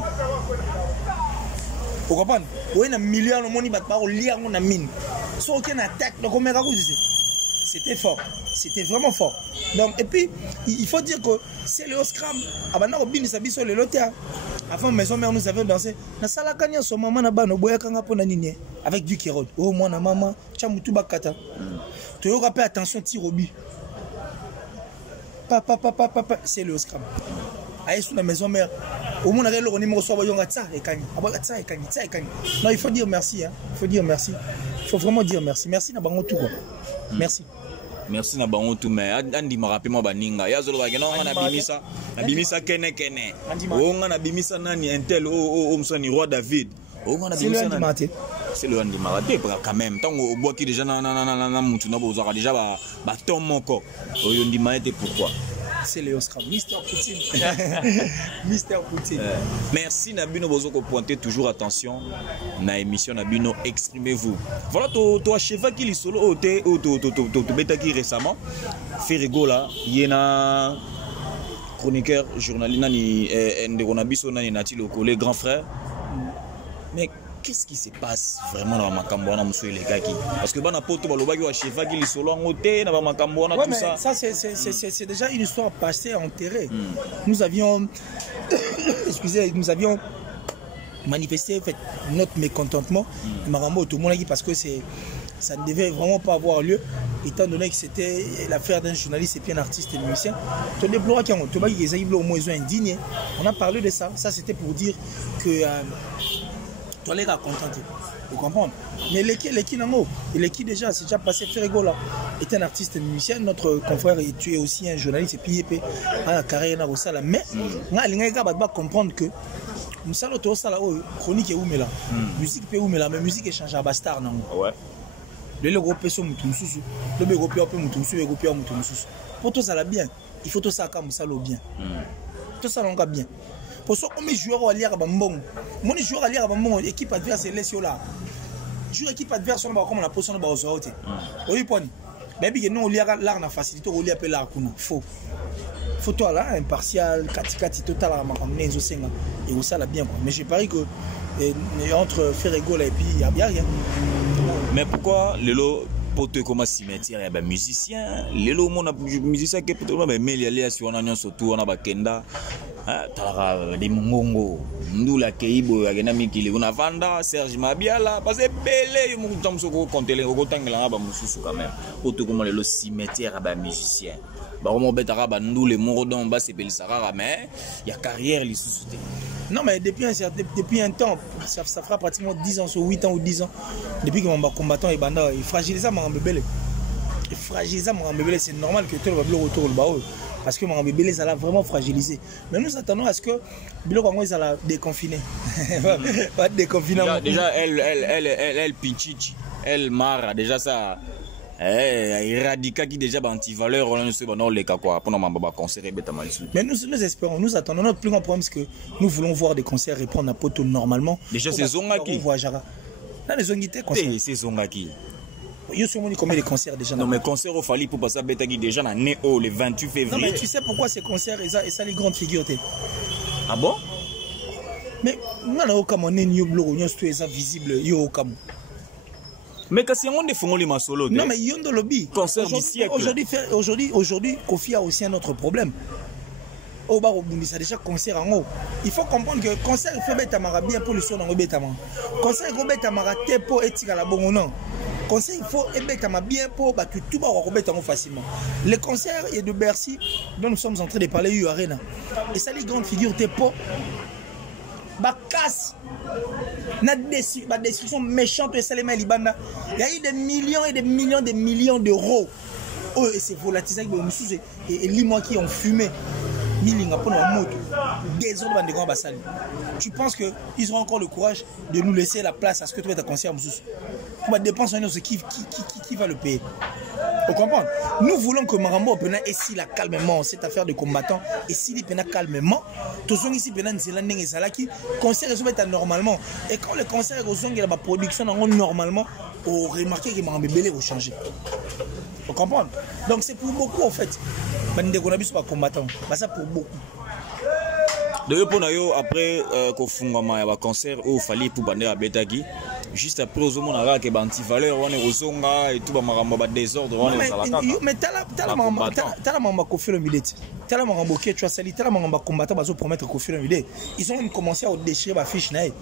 Vous comprenez? Oui, il y a un million de monde qui va lire mon mine. Soit aucune attaque, donc on met c'était fort, c'était vraiment fort. Donc, et puis, il faut dire que c'est le scram. Avant, on a bien s'habiller sur le loter. Avant, maison mère nous avait dansé. Na sala kanya so maman na bano boya kanga pona nini avec du kérod. Oh moi na maman, chamutu bakata. Tu dois faire attention tirobi. Papa, c'est le scram. Aïe sur la maison mère. Au moins, on a numéro soit voyons ça et kani. Ça et kani. Non, il faut dire merci. Hein. Il faut dire merci. Il faut vraiment dire merci. Merci na bango tout quoi. Merci. Merci na bango tout mais andi ma rappelle moi baninga. Ya zolo bagena on a bimisa. Na bimisa kene. On a bimisa nani intel o msani roi David. On a bimisa nani. C'est le andi maraté quand même. Tant au bois qui déjà na mutu na bozaka déjà ba tom moko. Oyo ndi maete pourquoi? C'est Léo Scram, Mister Poutine. Mister Poutine. Merci Nabino Bozoko pointer toujours attention na émission Nabino exprimez-vous. Voilà toi cheva qui li solo au beta qui récemment Ferrego là yena chroniqueur journaliste nani ndekonabiso nani nati le collègue grand frère. Mais qu'est-ce qui se passe vraiment dans Makambo na monsieur les gars qui parce que bana poto balobaki wa cheva qui li solo ngote na Makambo na tout ça. Ça c'est déjà une histoire passée enterrée. Nous avions excusez, nous avions manifesté en fait notre mécontentement Makambo tout le monde parce que ça ne devait vraiment pas avoir lieu étant donné que c'était l'affaire d'un journaliste et puis un artiste et musicien. On déplorait qu'il y a au moins indigné. On a parlé de ça. Ça c'était pour dire que tu allais contenter, vous comprenez? Mais l'équipe déjà, c'est déjà passé. Ferrego là est un artiste et musicien. Notre confrère tu es aussi un journaliste et puis il a la carrière dans ça. Mais on va comprendre que nous sommes tous ça là, chronique est où mais là, musique est où mais là, mais musique est changée à bastard non? Ouais. Le groupe est sur Moutoumsou, le groupe est Moutoumsou, le groupe est Moutoumsou. Pour tout ça là bien, il faut tout ça comme ça bien. Tout ça on va bien. Pour ça, on met joueur à lire à Bambon. Mon joueur à lire à Bambon, équipe adverse est laissée là. Joueur équipe adverse, on va comme la position de Baozote. Oui, point. Baby, nous, on lit l'art, la facilité, on lit l'art. Faux. Faut toi là, impartial, kati total à ma ramener, et où ça l'a bien. Mais j'ai pari que entre Ferrego là et puis il n'y a bien rien. Mais pourquoi le lot pote comme cimetière, il y a musicien, le lot, mon musicien qui est peut-être mais il y a sur un agnon surtout, on a Bakenda. Des Mongo, Ndula Keibo, Agenamiki, on a Vanda, Serge Mabiala, parce que Belé, mon temps se compter les Rogotangla, Bamusu quand même. Autant comme le cimetière à musicien. Baromo Betaraba, nous les Morodon, Bas et Belisarara, mais il y a carrière les sous-soutés. Non, mais depuis un temps, ça fera pratiquement 10 ans, sur 8 ans ou 10 ans, depuis que mon combattant est banda, il fragilise mon bébé. Il fragilise mon bébé, c'est normal que tout le monde retourne le bas. Parce que mon bébé les a vraiment fragilisé. Mais nous attendons à ce que Bilo Kwango les a déconfiné. Pas de déconfinement. Déjà, elle Pichichi, elle Mara, déjà ça. Radica qui déjà anti-valeur, on ne sait pas les cas quoi. Pendant ma concert et bêta mal. Mais nous espérons, nous attendons. Notre plus grand problème, c'est que nous voulons voir des concerts reprendre à Poto normalement. Déjà, c'est Zongaki. Là, les Zongités concerts. C'est Zongaki. Yo suis combien de concerts déjà? Non mais concert au Fali pour passer à Betagui déjà na Néo le 28 février. Non mais tu sais pourquoi ces concerts et ça les grandes figures? Ah bon? Mais non au Cameroun ni blog ni tout ça visible yo au Cameroun. Mais quand c'est on défend les masolo. Non mais yondo lobby. Concert du siècle. Aujourd'hui Kofi a aussi un autre problème. Au bar au Bundi ça déjà concert en haut. Il faut comprendre que concert il faut Betamara bien pour le son en Betama. Concert il faut Betamara tepo etika la bon non. Conseil, il faut bien pour que tout va remettre facilement. Les concerts et de Bercy dont nous sommes en train de parler U Arena. Et ça les grandes figures t'es pas casse. La destruction méchante de Salema Libanda. Il y a eu des millions et des millions d'euros. Oh, et c'est volatilisé et les qui ont fumé. Des autres bandes de Bassali. Tu penses qu'ils auront encore le courage de nous laisser la place à ce que tu vas être concert? On va dépenser qui va le payer. Vous comprenez? Nous voulons que Marambo et si la calmement cette affaire de combattants et si il pena calmement, tous ceux ici pena Nzélande et Salaki, concert est normalement. Et quand le concert est la production normalement, on remarque que Marambo Belé va changer. Vous comprends? Donc c'est pour beaucoup en fait. Bandeko na biso ba combattant. Bah ça pour beaucoup. De pour nayo après ko fungama ya ba concert au fali pour bander abetaki. Juste après aux hommes on a que banti valeur on est ozonga et tout ba makambo ba désordre on est salaka. Mais tala mama Koffi Olomide. Tala makambo ke tu as sali tala makambo combattant bazo promettre Koffi Olomide. Ils ont même commencé à déchirer ba fiche na. Il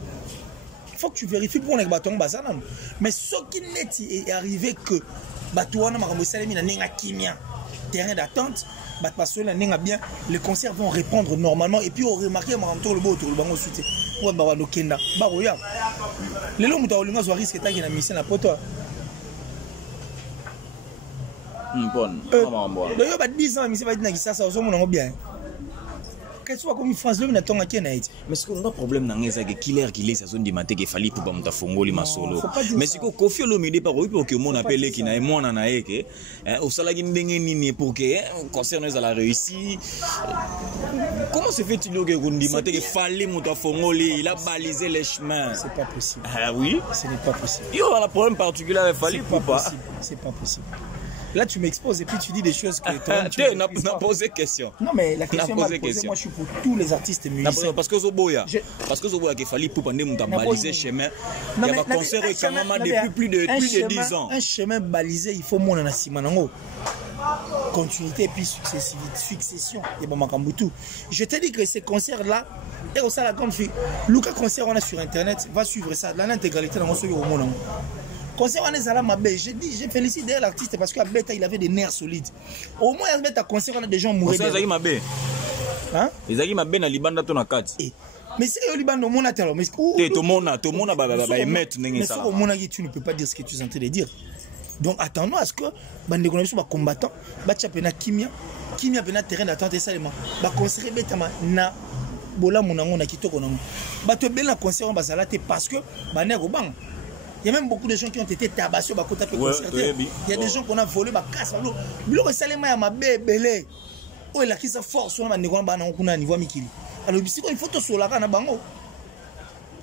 faut que tu vérifies pour les bâtons bazana. Mais ce qui est arrivé que batouana makambo salemi na nenga kimia. Terrain d'attente, bien, les concerts vont répondre normalement et puis on remarque le beau autour le bango suite. Pour ba no kenda. Ba roya. Les lots muta olinga zo risque ta na mission na poto. Bon. Le yo ba 10 ans mission ba dina kisasa ozo mona bien. Qu'est-ce que comme France le na tonga kena iti. Mais ce qu'on a problème na ngeza que killer qui laisse zone dimate que fali pour ba muta fongoli masolo. Mais ce que Koffi Olomide par pour que mon appelé qui na mona na eke au salagi ndenge nini pour que concert nous la réussi. Comment se fait-il que Gundimate que fallait muta fongoli il a balisé les chemins? C'est pas possible. Ah oui, ce n'est pas possible. Il y a un problème particulier avec fallait ou pas? C'est pas possible. Là, tu m'exposes et puis tu dis des choses que tu n'as pas posé question. Non, mais la question m'a posé, moi je suis pour tous les artistes musiciens. Parce que Zoboya, qu'il fallait pour pandé mouta baliser chemin. Il y a un concert quand même depuis plus de 10 ans. Un chemin balisé, il faut mon anassimanango. Continuité et puis succession. Et bon, Makambutu. Je te dis que ces concerts-là, et au la grande fille, Luca concert on a sur internet, va suivre ça. L'intégralité dans mon au monde. Concert on est à la Mabé, j'ai félicité d'ailleurs l'artiste parce qu'à Beta il avait des nerfs solides. Au moins à Beta concert on a des gens mourir. Concert Mabé. Hein? Ils Mabé na Libanda to na kati. Mais si au Liban au monde a tellement mais tout le monde ba mettre nenge ça. Au monde tu ne peux pas dire ce que tu es en train de dire. Donc attendons à ce que bande connaissons ba combattant, ba chapena kimia pena terrain d'attente et seulement. Ba concert Beta na bola monango na kitoko nango. Ba te bela concert on bazala te parce que ba nego bang. Il y a même beaucoup de gens qui ont été tabassés par côté concerté. Il y a des gens qu'on a volé ma casse. Bilo salema ya mabe belé. Oh il a qui sa force on a nego ba na kuna niveau mikili. Alors il faut te solara na bango.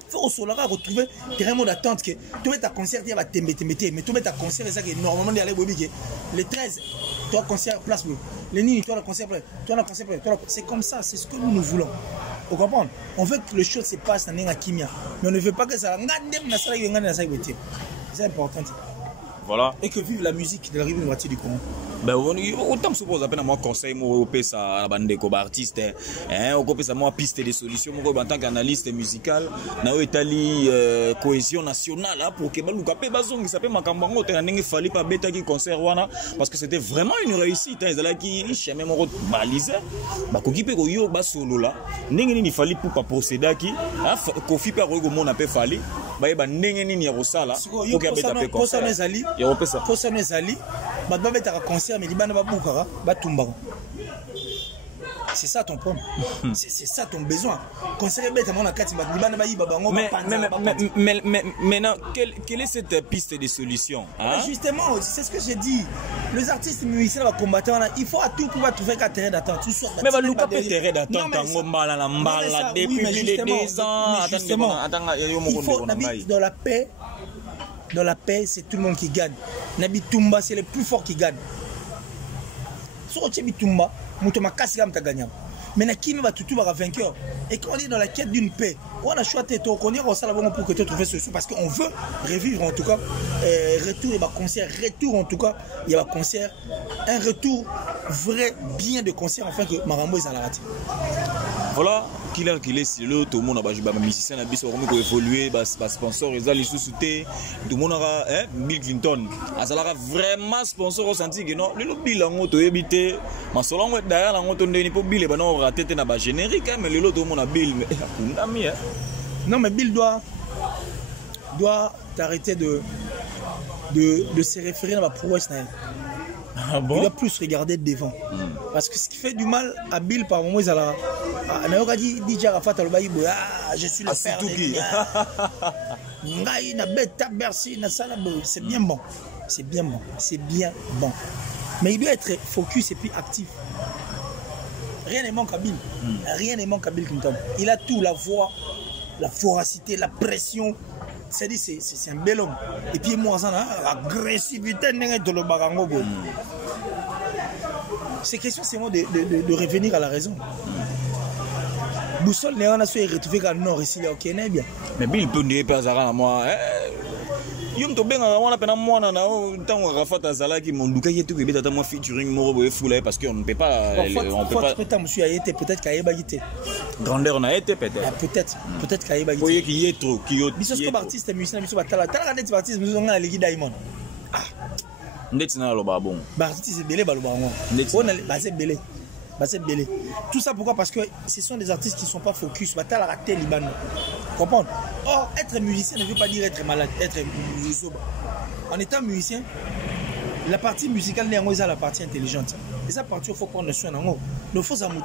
Il faut au solara retrouver terrain d'attente que tu mets ta concert il va tembe mais tu mets ta concert ça que normalement d'aller bobi le 13 toi concert place bleu. Le Nini toi le concert place. Toi le concert place. C'est comme ça, c'est ce que nous voulons. Vous comprenez? On veut que les choses se passent dans la kimia. Mais on ne veut pas que ça. C'est important. Voilà. Et que vive la musique de la République démocratique du Congo. Ben, autant me suppose à peine à moi conseil, moi, à la bande de artistes, on peut ça moi piste des solutions, moi, en tant qu'analyste musical, na Italie, cohésion nationale, pour que nous capé bazong, qui s'appelle Makambango, il fallait pas bêta qui concert, parce que c'était vraiment une réussite, ils allaient qui, jamais mon balisé, bah, qu'on peut qu'on yo, bah, solo là, il fallait pour pas procéder qui, Koffi par eux, mon appel fallait, bah, il y a ni rosala, pour qu'il y ait bêta concert. Pour ça, nous allons, bah, concert, mais Liban va boukara, va tumba. C'est ça ton problème. C'est ça ton besoin. Concert bête à mon akati, Liban va y babango. Mais maintenant, quelle est cette piste de solution? Justement, c'est ce que j'ai dit. Les artistes musiciens vont combattre. Il faut à tout pouvoir trouver qu'un terrain d'attente. Mais va nous pas terrain d'attente en mbala depuis les 2 ans. Il faut dans la paix. Dans la paix, c'est tout le monde qui gagne. Nabi Tumba, c'est le plus fort qui gagne. Si on tient Tumba, Moutoma Kassigam t'a gagné. Mais Nakimi va tout vainqueur. Et quand on est dans la quête d'une paix, on a choisi de connaître pour que tu trouves ce parce qu'on veut revivre en tout cas. Retour, il y a un concert. Retour en tout cas, il y a un concert. Un retour vrai, bien de concert, enfin que Marambo est à la rate. Voilà, qu'il est le tout le monde a joué musicien a biso comme évoluer sponsor ils allaient sous-souter tout le monde aura Bill Clinton azalaka vraiment sponsor au senti que non le Bill en to éviter ma solongo derrière la ngoto ndeni po Bill ba non raté na ba générique mais le tout le monde a Bill mais ami non mais Bill doit t'arrêter de se référer à la prouesse. Ah bon? Il doit plus regarder devant. Parce que ce qui fait du mal à Bill par moment, je suis le père c'est bien bon. C'est bien bon. C'est bien bon. Mais il doit être focus et puis actif. Rien ne manque à Bill. Rien ne manque à Bill Clinton. Il a tout, la voix, la voracité, la pression. C'est un bel homme. Et puis moi, l'agressivité de le barango. C'est question seulement de revenir à la raison. Boussole n'est pas retrouvé qu'à nord ici, ok, n'est bien. Mais Bill peut dire pas à moi. Yom to benga wana pena mwana na ntango rafata zalaki monduka yetu ke beta moi featuring moro boye foule parce qu'on ne peut pas on peut pas peut-être monsieur a été peut-être kaeba gité grandeur on a été peut-être peut-être kaeba gité boye qui est trop qui biso ko artiste musicien biso batala tala net artiste biso nga leki Diamond ndeti na loba bon ba artiste belé ba loba ngo on ba c'est belé. Tout ça pourquoi? Parce que ce sont des artistes qui ne sont pas focus. Comprendre? Or, être musicien ne veut pas dire être malade, être musicien. En étant musicien, la partie musicale n'est pas la partie intelligente. Et ça partie, il faut prendre soin. Il faut savoir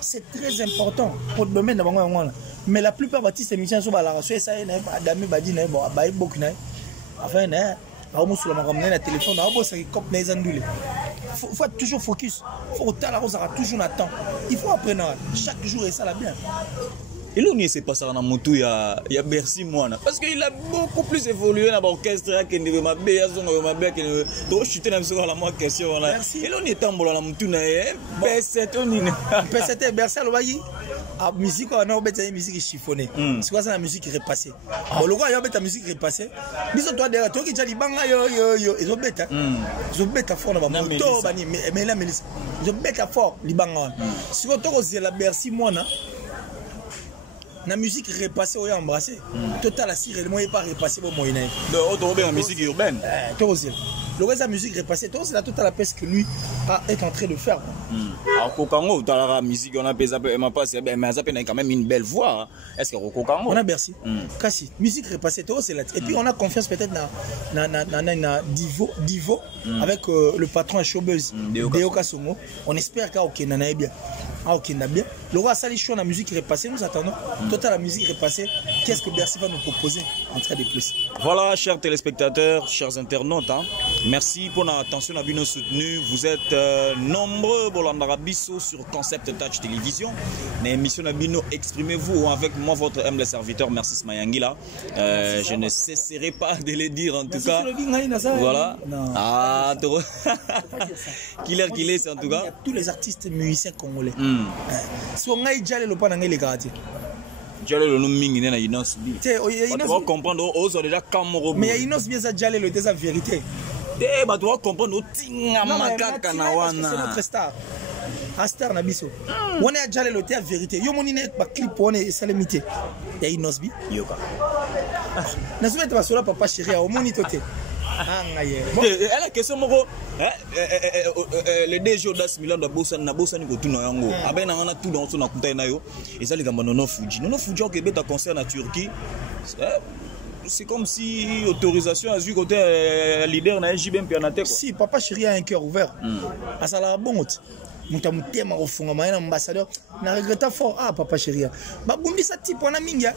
c'est très important pour le domaine. Mais la plupart des artistes musiciens sont à la race. Ça y est, téléphone, faut être toujours focus. Faut toujours attendre. Il faut apprendre chaque jour et ça la bien. Et là, c'est pas ça dans mon tout, il y a Bercy moi parce qu'il a beaucoup plus évolué dans l'orchestre que ne m'a bien donc je suis dans la moi question là. Et là on est en bola dans mon tout na P7 on P7 Bercy le bayi a musique on a bête musique chiffonnée. C'est quoi ça la musique repassée. Bon le gars il y a bête musique repassée. Biso toi derrière toi qui déjà libanga yo ils ont bête. Ils ont bête fort dans ma moto bani mais là ils ont bête fort libanga. Si on toi la Bercy moi na la musique repassée ou embrassée. Total assis réellement pas repassé pour moyen. Donc on la musique urbaine. Toi aussi. Le reste de la musique repassée, c'est la totale peste que lui est en train de faire. Alors Kokango, tu as la musique, on a mais ça a quand même une belle voix. Est-ce que Kokango? On a Bercy. Kassi, musique repassée, c'est là. Et puis on a confiance peut-être dans Divo avec le patron Showbuzz, Deo Kasongo. On espère qu'il y a bien. Ok, bien. Le roi Sali Chou, la musique repassée, nous attendons. Total la musique repassée, qu'est-ce que Bercy va nous proposer en train de plus? Voilà, chers téléspectateurs, chers internautes, merci pour l'attention à nous soutenu. Vous êtes nombreux pour l'Andarabiso sur Concept Touch Télévision. L'émission Nabino, exprimez-vous avec moi, votre humble serviteur. Merci Smayangila. Je ne cesserai pas de le dire en tout cas. Voilà. Ah, qu'il est en tout cas. Tous les artistes musiciens congolais. Si on a déjà le pan les gars. Le nom mingi na Inos bi. Tu vas comprendre aux déjà Kamoro. Mais Inos bien ça Jalé le sa vérité. Bah tu vas comprendre au tinga makaka na wana. C'est notre star. Un star na biso. On est Jalé le la vérité. Yo moni ne ba clip on est salamité. Ya Inos bi. Yoka. Na souhaite pas cela papa chéri au moni toté. Bon. La question moko le DG d'As Milan da bossa na bossa ni ko tuna yango abena ngana tout dans son akuta na yo ezali gamba nono Fuji au Québec à concert na Turquie c'est comme si autorisation à côté leader na JB Mpianate. Si papa chéri a un cœur ouvert à ça la bon mutamutema ofunga maana ambassadeur na regretta fort papa chéri ba bundisa type on a minga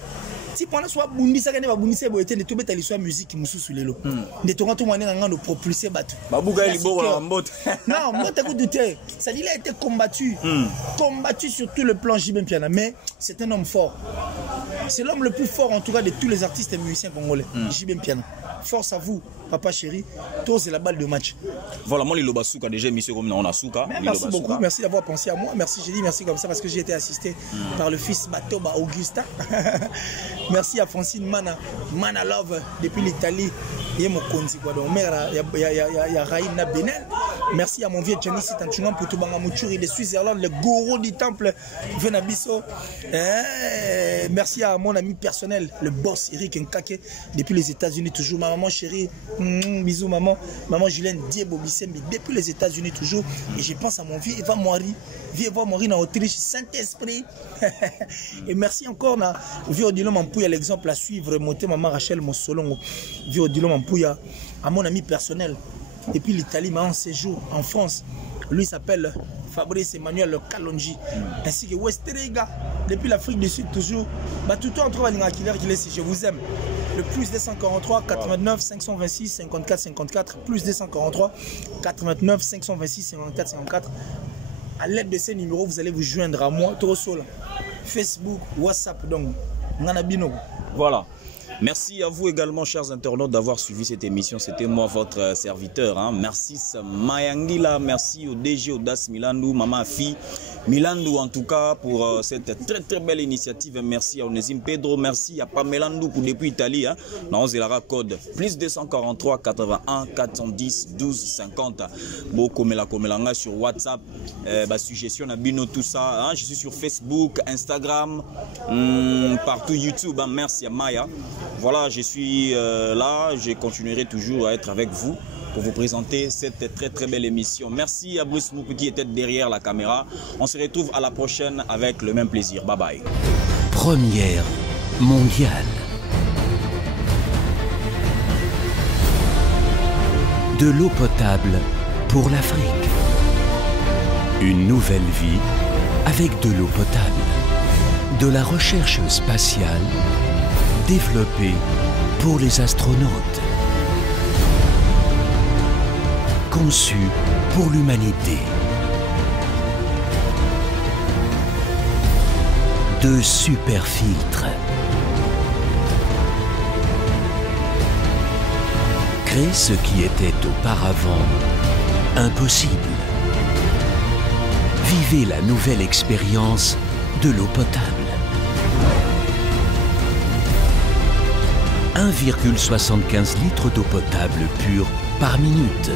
type on a soit bundisa kane ba bundisa boyete ne tobeta liswa musique mususu lelo ne tonga to mwana ngano propulser batu babuka liboko la mbote non mbote ko douter ça il a été combattu sur tout le plan JB Mpiana mais c'est un homme fort, c'est l'homme le plus fort en tout cas de tous les artistes et musiciens congolais. JB Mpiana, force à vous papa chéri, toi c'est la balle de match. Voilà, moi Liloba Souka déjà émission comme on a Souka. Merci beaucoup, merci d'avoir pensé à moi. Merci, j'ai dit merci comme ça parce que j'ai été assisté par le fils Batoba Augusta. Merci à Francine Mana Love depuis l'Italie. Et mon konzi quoi donc mère il y a Raïna Benel. Merci à mon vieux Janice Tanchungan pour tout Bangamouchuri de Suisse-Irlande, le gourou du temple Venabiso. Merci à mon ami personnel, le boss Eric Nkake depuis les États-Unis toujours. Ma maman chérie, bisous maman Julien Diebo Bissembi depuis les États-Unis toujours. Et je pense à mon vieux Eva Moiri en Autriche, Saint-Esprit. Et merci encore à vieux Odilo Mampouya, l'exemple à suivre, monter maman Rachel Mossolongo, vieux Odilo Mampouya, à mon ami personnel depuis l'Italie, mais en séjour en France. Lui s'appelle Fabrice Emmanuel Kalonji, ainsi que Westerega depuis l'Afrique du Sud toujours. Bah, tout le temps entre je vous aime. Le plus 243 89 526 54 54, plus 243 89 526 54 54. À l'aide de ces numéros, vous allez vous joindre à moi, Torosol, Facebook, WhatsApp, donc, Nganabino. Voilà. Merci à vous également, chers internautes, d'avoir suivi cette émission. C'était moi, votre serviteur. Hein. Merci Mayangila, merci au DG Audace Milandou, Maman Fi Milandou en tout cas pour cette très très belle initiative. Merci à Onésime Pedro, merci à Pamelandou pour depuis Italie. Hein. Dans Zelara code plus 243 81 410 12 50. Beaucoup Komelanga sur WhatsApp, suggestion à Bino tout ça. Hein. Je suis sur Facebook, Instagram, partout YouTube. Hein. Merci à Maya. Voilà, je suis là, je continuerai toujours à être avec vous pour vous présenter cette très très belle émission. Merci à Bruce Moukou qui était derrière la caméra. On se retrouve à la prochaine avec le même plaisir. Bye bye. Première mondiale. De l'eau potable pour l'Afrique. Une nouvelle vie avec de l'eau potable. De la recherche spatiale développée pour les astronautes. Conçu pour l'humanité. De super filtres. Créer ce qui était auparavant impossible. Vivez la nouvelle expérience de l'eau potable. 1,75 litres d'eau potable pure par minute.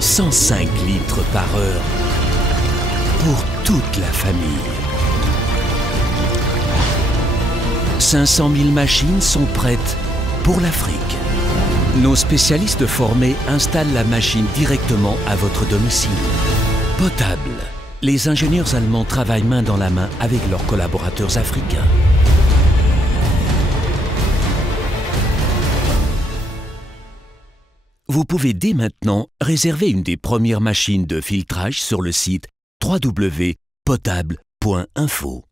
105 litres par heure pour toute la famille. 500 000 machines sont prêtes pour l'Afrique. Nos spécialistes formés installent la machine directement à votre domicile. Potable. Les ingénieurs allemands travaillent main dans la main avec leurs collaborateurs africains. Vous pouvez dès maintenant réserver une des premières machines de filtrage sur le site www.potable.info.